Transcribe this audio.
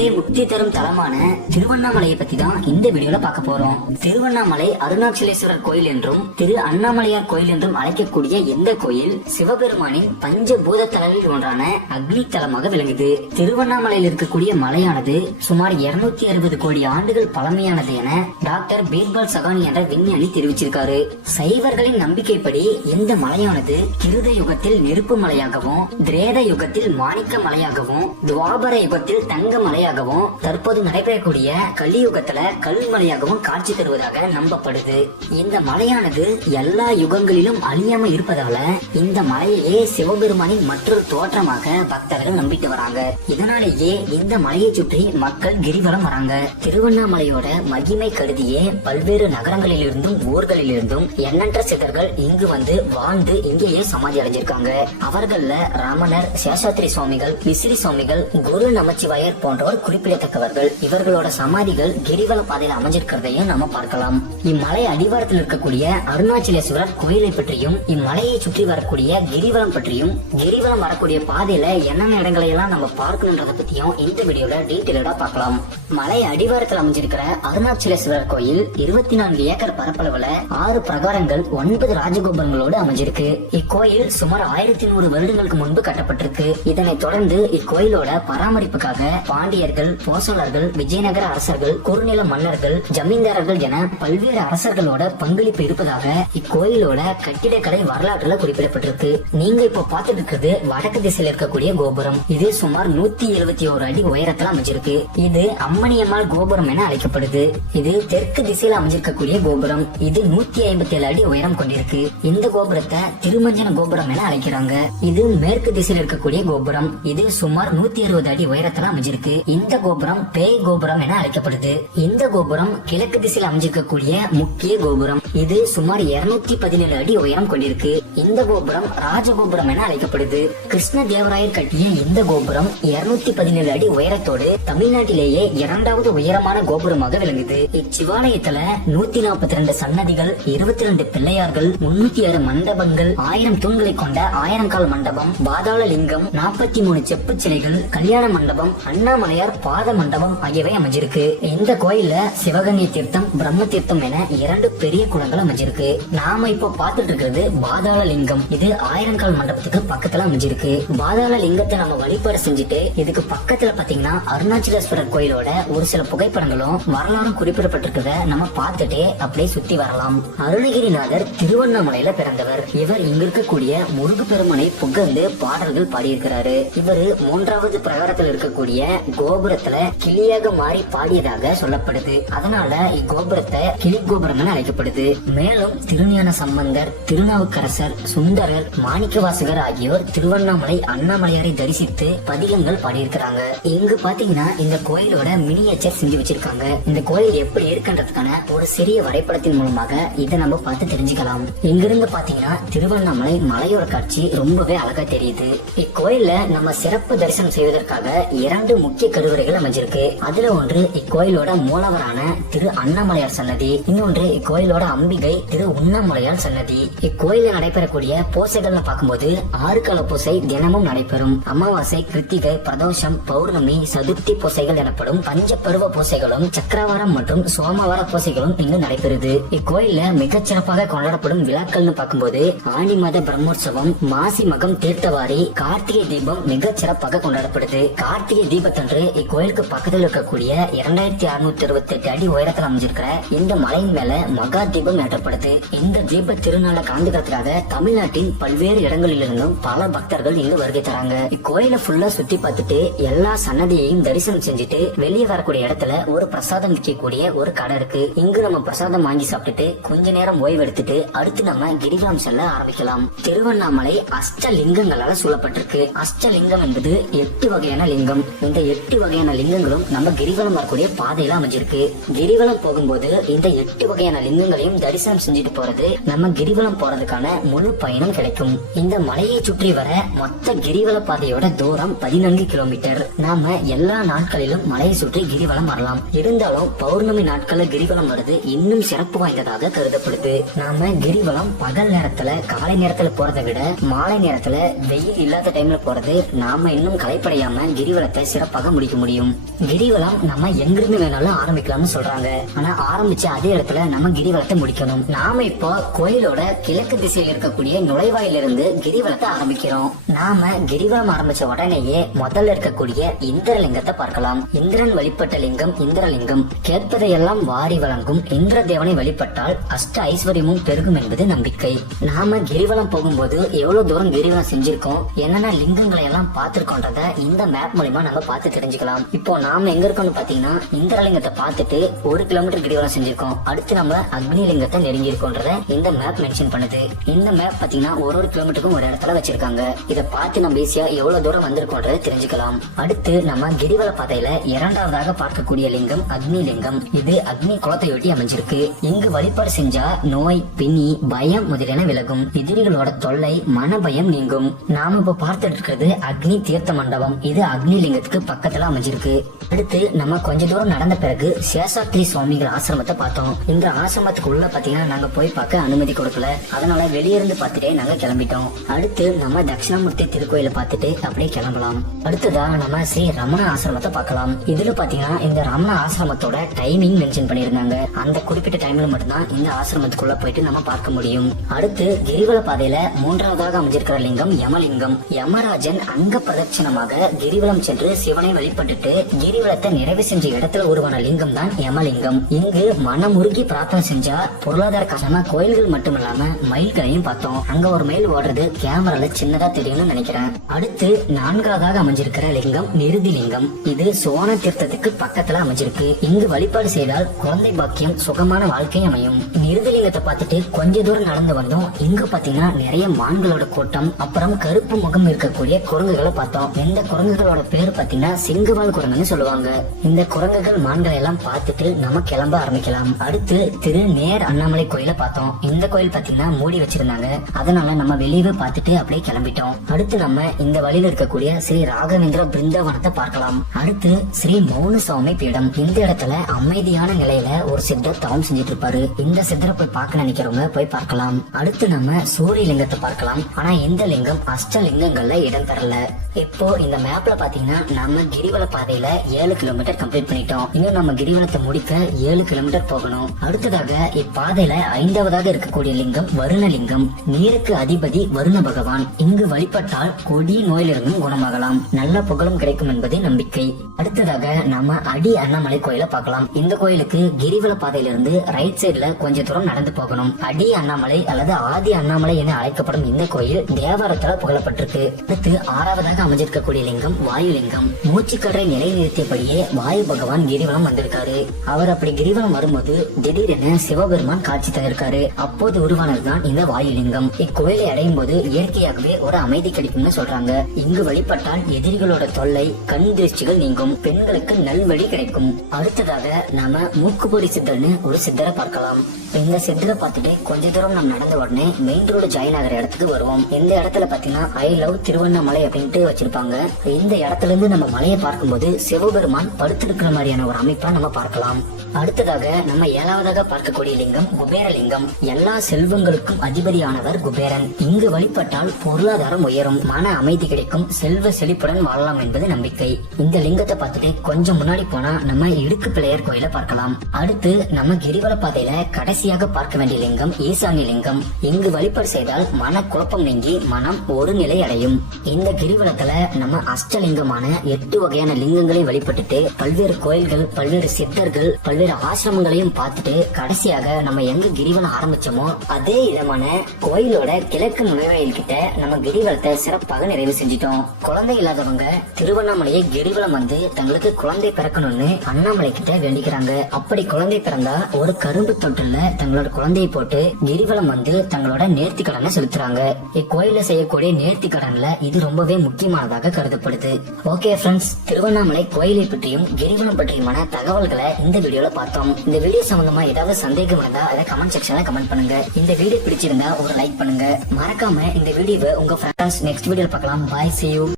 அருளே முக்தி தரும் தலமான திருவண்ணாமலையை பத்தி தான் இந்த வீடியோல பார்க்க போறோம். திருவண்ணாமலை அருணாச்சலேஸ்வரர் கோயில் என்றும் திரு அண்ணாமலையார் கோயில் என்றும் அழைக்கக்கூடிய இந்த கோயில் சிவபெருமானின் பஞ்சபூத தலங்களில் ஒன்றான அக்னி தலமாக விளங்குது. திருவண்ணாமலையில் இருக்கக்கூடிய மலையானது சுமார் 260 அறுபது கோடி ஆண்டுகள் பழமையானது என டாக்டர் பீர்பால் சகானி என்ற விஞ்ஞானி தெரிவிச்சிருக்காரு. சைவர்களின் நம்பிக்கைப்படி இந்த மலையானது கிருத யுகத்தில் நெருப்பு மலையாகவும் திரேத யுகத்தில் மாணிக்க மலையாகவும் துவாபர யுகத்தில் தங்க மலையாகவும் தற்போது நடைபெறக்கூடிய கலியுகத்துல கல்மலையாகவும் காட்சி தருவதாக நம்பப்படுது. இந்த மலையானது எல்லா யுகங்களிலும் அழியாம இருப்பதால இந்த மலையையே சிவபெருமானின் மற்றொரு தோற்றமாக பக்தர்கள் நம்பிட்டு வராங்க. இதனாலேயே இந்த மலையை சுற்றி மக்கள் கிரிவலம் வராங்க. திருவண்ணாமலையோட மகிமை கருதியே பல்வேறு நகரங்களிலிருந்தும் ஊர்களிலிருந்தும் எண்ணற்ற சிதர்கள் இங்கு வந்து வாழ்ந்து இங்கேயே சமாதி அடைஞ்சிருக்காங்க. அவர்கள்ல ரமணர் சேஷாத்ரி சுவாமிகள் விசிறி சுவாமிகள் குரு நமச்சிவாயர் போன்றோர் குறிப்பிடத்தக்கவர்கள். இவர்களோட சமாதிகள் கிரிவல பாதையில அமைஞ்சிருக்கிறதையும் நாம பார்க்கலாம். இம்மலை அடிவாரத்தில் இருக்கக்கூடிய அருணாச்சலேஸ்வரர் கோயிலை பற்றியும் இம்மலையை சுற்றி வரக்கூடிய கிரிவலம் பற்றியும் கிரிவலம் வரக்கூடிய பாதையில என்னென்ன இடங்களை எல்லாம் நம்ம பார்க்கணுன்றத பத்தியும் இந்த வீடியோல டீட்டெயிலடா பார்க்கலாம். மலை அடிவாரத்தில் அமைஞ்சிருக்கிற அருணாச்சலேஸ்வரர் கோயில் இருபத்தி நான்கு ஏக்கர் பரப்பளவுல ஆறு பிரகாரங்கள் ஒன்பது ராஜகோபுரங்களோடு அமைஞ்சிருக்கு. இக்கோயில் சுமார் ஆயிரத்தி நூறு வருடங்களுக்கு முன்பு கட்டப்பட்டிருக்கு. இதனைத் தொடர்ந்து இக்கோயிலோட பராமரிப்புக்காக பாண்டியர் பாண்டியர்கள் போசலர்கள் விஜயநகர அரசர்கள் குறுநில மன்னர்கள் ஜமீன்தாரர்கள் என பல்வேறு அரசர்களோட பங்களிப்பு இருப்பதாக இக்கோயிலோட கட்டிடக்கலை வரலாற்றுல குறிப்பிடப்பட்டிருக்கு. நீங்க இப்ப பாத்துட்டு இருக்கிறது வடக்கு திசையில் இருக்கக்கூடிய கோபுரம். இது சுமார் நூத்தி எழுபத்தி ஒரு அடி உயரத்துல அமைஞ்சிருக்கு. இது அம்மணியம்மாள் கோபுரம் என அழைக்கப்படுது. இது தெற்கு திசையில அமைஞ்சிருக்கக்கூடிய கோபுரம். இது நூத்தி ஐம்பத்தி ஏழு அடி உயரம் கொண்டிருக்கு. இந்த கோபுரத்தை திருமஞ்சன கோபுரம் என அழைக்கிறாங்க. இது மேற்கு திசையில் இருக்கக்கூடிய கோபுரம். இது சுமார் நூத்தி அறுபது அடி உயரத்துல அமைஞ்சிருக்கு. இந்த கோபுரம் பேய் கோபுரம் என அழைக்கப்படுது. இந்த கோபுரம் கிழக்கு திசையில் அமைஞ்சிருக்கக்கூடிய முக்கிய கோபுரம். இது சுமார் 217 பதினேழு அடி உயரம் கொண்டிருக்கு. இந்த கோபுரம் ராஜகோபுரம் என அழைக்கப்படுது. கிருஷ்ண தேவராயர் கட்டிய இந்த கோபுரம் 217 பதினேழு அடி உயரத்தோடு தமிழ்நாட்டிலேயே இரண்டாவது உயரமான கோபுரமாக விளங்குது. இச்சிவாலயத்துல நூத்தி நாற்பத்தி ரெண்டு சன்னதிகள் இருபத்தி ரெண்டு பிள்ளையார்கள் முன்னூத்தி ஆறு மண்டபங்கள் ஆயிரம் தூண்களை கொண்ட ஆயிரங்கால் மண்டபம் பாதாள லிங்கம் நாற்பத்தி மூணு செப்பு சிலைகள் கல்யாண மண்டபம் அண்ணாமலையார் பாத மண்டபம் ஆகியவை அமைஞ்சிருக்கு. இந்த கோயில்ல சிவகங்கை தீர்த்தம் பிரம்ம தீர்த்தம் என இரண்டு பெரிய குளங்கள் அமைஞ்சிருக்கு. நாம இப்போ பார்த்துட்டு இருக்கிறது பாதாள லிங்கம். இது ஆயிரங்கால் மண்டபத்துக்கு பக்கத்துல அமைஞ்சிருக்கு. பாதாள லிங்கத்தை நம்ம வழிபாடு செஞ்சுட்டு இதுக்கு பக்கத்துல பாத்தீங்கன்னா அருணாச்சலேஸ்வரர் கோயிலோட ஒரு சில புகைப்படங்களும் வரலாறும் குறிப்பிடப்பட்டிருக்கிறத நம்ம பார்த்துட்டே அப்படியே சுத்தி வரலாம். அருணகிரிநாதர் திருவண்ணாமலையில பிறந்தவர். இவர் இங்க இருக்கக்கூடிய முருகு பெருமனை புகழ்ந்து பாடல்கள் பாடியிருக்கிறாரு. இவர் மூன்றாவது பிரகாரத்தில் இருக்கக்கூடிய கோபுரத்துல கிளியாக மாறி பாடியதாக சொல்லப்படுது. அதனால இக்கோபுரத்தை கிளி கோபுரம் என அழைக்கப்படுது. மேலும் திருஞான சம்பந்தர் திருநாவுக்கரசர் சுந்தரர் மாணிக்கவாசகர் ஆகியோர் திருவண்ணாமலை அண்ணாமலையாரை தரிசித்து பதிகங்கள் பாடியிருக்கிறாங்க. இங்கு பாத்தீங்கன்னா இந்த கோயிலோட மினியேச்சர் செஞ்சு வச்சிருக்காங்க. இந்த கோயில் எப்படி இருக்குன்றதுக்கான ஒரு சிறிய வரைபடத்தின் மூலமாக இதை நம்ம பார்த்து தெரிஞ்சுக்கலாம். இங்கிருந்து பாத்தீங்கன்னா திருவண்ணாமலை மலையோர காட்சி ரொம்பவே அழகா தெரியுது. இக்கோயில நம்ம சிறப்பு தரிசனம் செய்வதற்காக இரண்டு முக்கிய கருவறைகள் அமைஞ்சிருக்கு. அதுல ஒன்று இக்கோயிலோட மூலவரான திரு அண்ணாமலையார் சன்னதி இன்னொன்று இக்கோயிலோட அம்பிகை திரு உண்ணாமலையார் சன்னதி. இக்கோயில நடைபெறக்கூடிய பூசைகள்னு பார்க்கும்போது ஆறு கால பூசை தினமும் நடைபெறும். அமாவாசை கிருத்திகை பிரதோஷம் பௌர்ணமி சதுர்த்தி பூசைகள் எனப்படும் பஞ்ச பருவ பூசைகளும் சக்கரவாரம் மற்றும் சோமவார பூசைகளும் இங்கு நடைபெறுது. இக்கோயில மிகச் சிறப்பாக கொண்டாடப்படும் விழாக்கள்னு பார்க்கும்போது ஆணி மாத பிரம்மோற்சவம் மாசி மகம் தீர்த்தவாரி கார்த்திகை தீபம் மிகச் சிறப்பாக கொண்டாடப்படுது. கார்த்திகை தீபத்தன்று இக்கோயிலுக்கு பக்கத்தில் இருக்கக்கூடிய இரண்டாயிரத்தி அறுநூத்தி இருபத்தி எட்டு அடி உயரத்தில் அமைஞ்சிருக்கிற இந்த மலையின் மேல மகா தீபம் ஏற்றப்படுது. இந்த தீப திருநாளை கலந்துக்கிறதுக்காக தமிழ்நாட்டின் பல்வேறு இடங்களிலிருந்தும் பல பக்தர்கள் இங்கு வருகை தராங்க. இக்கோயில ஃபுல்லா சுத்தி பார்த்துட்டு எல்லா சன்னதியையும் தரிசனம் செஞ்சுட்டு வெளியே வரக்கூடிய இடத்துல ஒரு பிரசாதம் விற்கக்கூடிய ஒரு கடை இருக்கு. இங்கு நம்ம பிரசாதம் வாங்கி சாப்பிட்டுட்டு கொஞ்ச நேரம் ஓய்வு எடுத்துட்டு அடுத்து நம்ம கிரிவலம் செல்ல ஆரம்பிக்கலாம். திருவண்ணாமலை அஷ்டலிங்கங்களால சூழப்பட்டிருக்கு. அஷ்டலிங்கம் என்பது எட்டு வகையான லிங்கம். இந்த எட்டு வகையான லிங்கங்களும் நம்ம கிரிவலம் வரக்கூடிய பாதையில அமைஞ்சிருக்கு. கிரிவலம் போகும்போது இந்த எட்டு வகையான லிங்கங்களையும் தரிசனம் செஞ்சுட்டு போறது நம்ம கிரிவலம் போறதுக்கான முழு பயணம் கிடைக்கும். இந்த மலையை சுற்றி வர மொத்த கிரிவல பாதையோட தூரம் பதினான்கு கிலோமீட்டர். நாம எல்லா நாட்களிலும் மலையை சுற்றி கிரிவலம் வரலாம். இருந்தாலும் பௌர்ணமி நாட்கள்ல கிரிவலம் வருது இன்னும் சிறப்பு வாய்ந்ததாக கருதப்படுது. நாம கிரிவலம் பகல் நேரத்துல காலை நேரத்துல போறதை விட மாலை நேரத்துல வெயில் இல்லாத டைம்ல போறது நாம இன்னும் களைப்படையாம கிரிவலத்தை சிறப்பாக முடியும் முடிக்க முடியும். கிரிவலம் நம்ம எங்கிருந்து வேணாலும் ஆரம்பிக்கலாம்னு சொல்றாங்க. ஆனா ஆரம்பிச்ச அதே இடத்துல நம்ம கிரிவலத்தை முடிக்கணும். நாம இப்போ கோயிலோட கிழக்கு திசையில் இருக்கக்கூடிய நுழைவாயிலிருந்து கிரிவலத்தை ஆரம்பிக்கிறோம். நாம கிரிவலம் ஆரம்பிச்ச உடனேயே முதல்ல இருக்கக்கூடிய இந்திரலிங்கத்தை பார்க்கலாம். இந்திரன் வழிபட்ட லிங்கம் இந்திரலிங்கம். கேட்பதையெல்லாம் வாரி வழங்கும் இந்திர தேவனை வழிபட்டால் அஷ்ட ஐஸ்வர்யமும் பெருகும் என்பது நம்பிக்கை. நாம கிரிவலம் போகும்போது எவ்வளவு தூரம் கிரிவலம் செஞ்சிருக்கோம் என்னென்ன லிங்கங்களை எல்லாம் பார்த்திருக்கோன்றத இந்த மேப் மூலியமா நம்ம பார்த்து தெரிஞ்சுக்கலாம். தெரிஞ்சுக்கலாம் இப்போ நாம எங்க இருக்கோம்னு பாத்தீங்கன்னா இந்திரலிங்கத்தை பார்த்துட்டு ஒரு கிலோமீட்டர் கிரிவலம் செஞ்சிருக்கோம். அடுத்து நம்ம அக்னிலிங்கத்தை நெருங்கியிருக்கோன்றத இந்த மேப் மென்ஷன் பண்ணுது. இந்த மேப் பாத்தீங்கன்னா ஒரு ஒரு கிலோமீட்டருக்கும் ஒரு இடத்துல வச்சிருக்காங்க. இதை பார்த்து நம்ம ஈஸியா எவ்வளவு தூரம் வந்திருக்கோன்றத தெரிஞ்சுக்கலாம். அடுத்து நம்ம கிரிவல பாதையில இரண்டாவதாக பார்க்கக்கூடிய லிங்கம் அக்னி லிங்கம் இது அக்னி குளத்தையொட்டி அமைஞ்சிருக்கு. இங்கு வழிபாடு செஞ்சா நோய் பின்னி பயம் முதலியன விலகும். எதிரிகளோட தொல்லை மன பயம் நீங்கும். நாம இப்ப பார்த்துட்டு இருக்கிறது அக்னி தீர்த்த மண்டபம். இது அக்னி லிங்கத்துக்கு பக்கத்துல அமைஞ்சிருக்கு. அடுத்து நம்ம கொஞ்ச தூரம் நடந்த பிறகு சேஷாத்ரி சுவாமிகள் ஆசிரமத்தை பார்த்தோம். இந்த ஆசிரமத்துக்கு உள்ள பாத்தீங்கன்னா நாங்க போய் பார்க்க அனுமதி கொடுக்கல. அதனால வெளியே இருந்து பார்த்துட்டே நாங்க கிளம்பிட்டோம். அடுத்து நம்ம தட்சிணாமூர்த்தி திருக்கோயில பார்த்துட்டு அப்படியே கிளம்பலாம். அடுத்ததா நம்ம ஸ்ரீ ரமண ஆசிரமத்தை பார்க்கலாம். இதுல பாத்தீங்கன்னா இந்த ரமண ஆசிரமத்தோட டைமிங் மென்ஷன் பண்ணியிருந்தாங்க. அந்த குறிப்பிட்ட டைம்ல மட்டும்தான் இந்த ஆசிரமத்துக்குள்ள போயிட்டு நம்ம பார்க்க முடியும். அடுத்து கிரிவல பாதையில மூன்றாவதாக அமைஞ்சிருக்கிற லிங்கம் யமலிங்கம். யமராஜன் அங்க பிரதட்சணமாக கிரிவலம் சென்று சிவனை வழிபட்டுட்டு கிரிவலத்தை நிறைவு செஞ்ச இடத்துல உருவான லிங்கம் தான் யமலிங்கம். இங்கு மனமுருகி பிரார்த்தனை செஞ்சா பொருளாதார காரணமா கோயில்கள் மட்டும் இல்லாம மயில்களையும் பார்த்தோம். அங்க ஒரு மயில் ஓடுறது கேமரால சின்னதா தெரியும்னு நினைக்கிறேன். அடுத்து நான்காவதாக அமைஞ்சிருக்கிற லிங்கம் நிருதி லிங்கம். இது சோன தீர்த்தத்துக்கு பக்கத்துல அமைஞ்சிருக்கு. இங்கு வழிபாடு செய்தால் குழந்தை பாக்கியம் சுகமான வாழ்க்கை அமையும். நிருதிலிங்கத்தை பார்த்துட்டு கொஞ்ச தூரம் நடந்து வந்தோம். இங்க பாத்தீங்கன்னா நிறைய மான்களோட கூட்டம் அப்புறம் கருப்பு முகம் இருக்கக்கூடிய குரங்குகளை பார்த்தோம். எந்த குரங்குகளோட பேர் பாத்தீங்கன்னா சிங்க சிங்கவால் குரங்குன்னு சொல்லுவாங்க. இந்த குரங்குகள் மான்களை எல்லாம் பார்த்துட்டு நம்ம கிளம்ப ஆரம்பிக்கலாம். அடுத்து திரு நேர் அண்ணாமலை கோயில பார்த்தோம். இந்த கோயில் பாத்தீங்கன்னா மூடி வச்சிருந்தாங்க. அதனால நம்ம வெளியவே பார்த்துட்டு அப்படியே கிளம்பிட்டோம். அடுத்து நம்ம இந்த வழியில இருக்கக்கூடிய ஸ்ரீ ராகவேந்திர பிருந்தாவனத்தை பார்க்கலாம். அடுத்து ஸ்ரீ மௌன சுவாமி பீடம். இந்த இடத்துல அமைதியான நிலையில ஒரு சித்தர் தவம் செஞ்சுட்டு இருப்பாரு இந்த சித்தரை போய் பார்க்க நினைக்கிறவங்க போய் பார்க்கலாம். அடுத்து நம்ம சூரிய லிங்கத்தை பார்க்கலாம். ஆனா இந்த லிங்கம் அஷ்ட லிங்கங்கள்ல இடம் பெறல. இப்போ இந்த மேப்ல பாத்தீங்கன்னா நம்ம கிரிவல பாதையில ஏழு கிலோமீட்டர் கம்ப்ளீட் பண்ணிட்டோம். இன்னும் நம்ம கிரிவலத்தை முடிக்க ஏழு கிலோமீட்டர் போகணும். அடுத்ததாக இப்பாதையில ஐந்தாவதாக இருக்கக்கூடிய லிங்கம் வருணலிங்கம். நீருக்கு அதிபதி வருண பகவான். இங்கு வழிபட்டால் கொடி நோயிலிருந்தும் குணமாகலாம். நல்ல புகழும் கிடைக்கும் என்பது நம்பிக்கை. அடுத்ததாக நாம அடி அண்ணாமலை கோயில பார்க்கலாம். இந்த கோயிலுக்கு கிரிவல பாதையிலிருந்து ரைட் சைடுல கொஞ்ச தூரம் நடந்து போகணும். அடி அண்ணாமலை அல்லது ஆதி அண்ணாமலை என அழைக்கப்படும் இந்த கோயில் தேவாரத்தால் புகழப்பட்டிருக்கு. அடுத்து ஆறாவதாக அமைஞ்சிருக்கக்கூடிய லிங்கம் வாயு லிங்கம் மூச்சு மூச்சுக்கடரை நிலைநிறுத்தியபடியே வாயு பகவான் கிரிவலம் வந்திருக்காரு. அவர் அப்படி கிரிவலம் வரும்போது திடீரென சிவபெருமான் காட்சி தந்திருக்காரு. அப்போது உருவானதுதான் இந்த வாயுலிங்கம். இக்கோயிலை அடையும் போது இயற்கையாகவே ஒரு அமைதி கிடைக்கும்னு சொல்றாங்க. இங்கு வழிபட்டால் எதிரிகளோட தொல்லை கண் திருஷ்டிகள் நீங்கும். பெண்களுக்கு நல்வழி கிடைக்கும். அடுத்ததாக நாம மூக்குப்பொடி சித்தர்னு ஒரு சித்தரை பார்க்கலாம். இந்த சித்தரை பார்த்துட்டு கொஞ்ச தூரம் நம்ம நடந்த உடனே மெயின் ரோடு ஜாயின் ஆகிற இடத்துக்கு வருவோம். இந்த இடத்துல பாத்தீங்கன்னா ஐ லவ் திருவண்ணாமலை அப்படின்ட்டு வச்சிருப்பாங்க. இந்த இடத்துல இருந்து நம்ம மலையை பார்க்கும்போது சிவபெருமான் படுத்திருக்கிற மாதிரியான ஒரு அமைப்பை நம்ம பார்க்கலாம். அடுத்ததாக நம்ம ஏழாவதாக பார்க்கக்கூடிய லிங்கம் குபேரலிங்கம். எல்லா செல்வங்களுக்கும் அதிபதியானவர் குபேரன். இங்கு வழிபட்டால் பொருளாதாரம் உயரும். மன அமைதி கிடைக்கும். செல்வ செழிப்புடன் வாழலாம் என்பது நம்பிக்கை. இந்த லிங்கத்தை பார்த்துட்டு கொஞ்சம் முன்னாடி போனா நம்ம இடுக்கு பிள்ளையர் கோயில பார்க்கலாம். அடுத்து நம்ம கிரிவல பாதையில கடைசி ராசியாக பார்க்க வேண்டிய லிங்கம் ஈசானி லிங்கம். இங்கு வழிபாடு செய்தால் மன குழப்பம் நீங்கி மனம் ஒரு நிலை அடையும். இந்த கிரிவலத்துல நம்ம அஷ்டலிங்கமான எட்டு வகையான லிங்கங்களை வழிபட்டுட்டு பல்வேறு கோயில்கள் பல்வேறு சித்தர்கள் பல்வேறு ஆசிரமங்களையும் பார்த்துட்டு கடைசியாக நம்ம எங்க கிரிவலம் ஆரம்பிச்சோமோ அதே விதமான கோயிலோட கிழக்கு நுழைவாயில் கிட்ட நம்ம கிரிவலத்தை சிறப்பாக நிறைவு செஞ்சிட்டோம். குழந்தை இல்லாதவங்க திருவண்ணாமலையை கிரிவலம் வந்து தங்களுக்கு குழந்தை பிறக்கணும்னு அண்ணாமலை கிட்ட வேண்டிக்கிறாங்க. அப்படி குழந்தை பிறந்தா ஒரு கரும்பு தொட்டுல தங்களோட குழந்தையை போட்டு கிரிவலம் வந்து தங்களோட நேர்த்தி கடனை செலுத்துறாங்க. இக்கோயில செய்யக்கூடிய நேர்த்தி கடன்ல இது ரொம்பவே முக்கியமானதாக கருதப்படுது. ஓகே ஃப்ரெண்ட்ஸ் திருவண்ணாமலை கோயிலை பற்றியும் கிரிவலம் பற்றியுமான தகவல்களை இந்த வீடியோல பார்த்தோம். இந்த வீடியோ சம்பந்தமா ஏதாவது சந்தேகம் இருந்தா அதை கமெண்ட் செக்ஷன்ல கமெண்ட் பண்ணுங்க. இந்த வீடியோ பிடிச்சிருந்தா ஒரு லைக் பண்ணுங்க. மறக்காம இந்த வீடியோவை உங்க ஃப்ரெண்ட்ஸ் நெக்ஸ்ட் வீடியோல பார்க்கலாம். பாய் see